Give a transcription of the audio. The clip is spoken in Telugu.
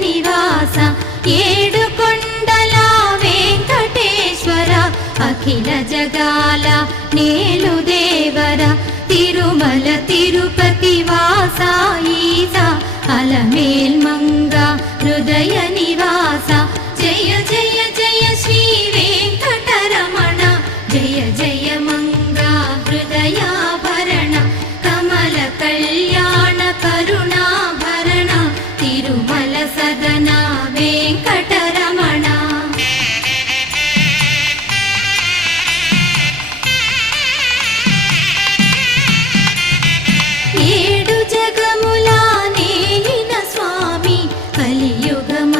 నివాస ఏడు కొండల వెంకటేశ్వర అఖిల జగాల నేలు దేవర తిరుమల తిరుపతి వాస ఈసా అలమేల్ మంగ హృదయ నివాస జయ జయ జయ శ్రీ వెంకటరమణ జయ జయ మంగ హృదయాభరణ కమల కళ్యాణ కరుణాభరణ తిరుమల సదన వెంకటరమణ ఏడు జగముల నేలిన స్వామి కలియుగము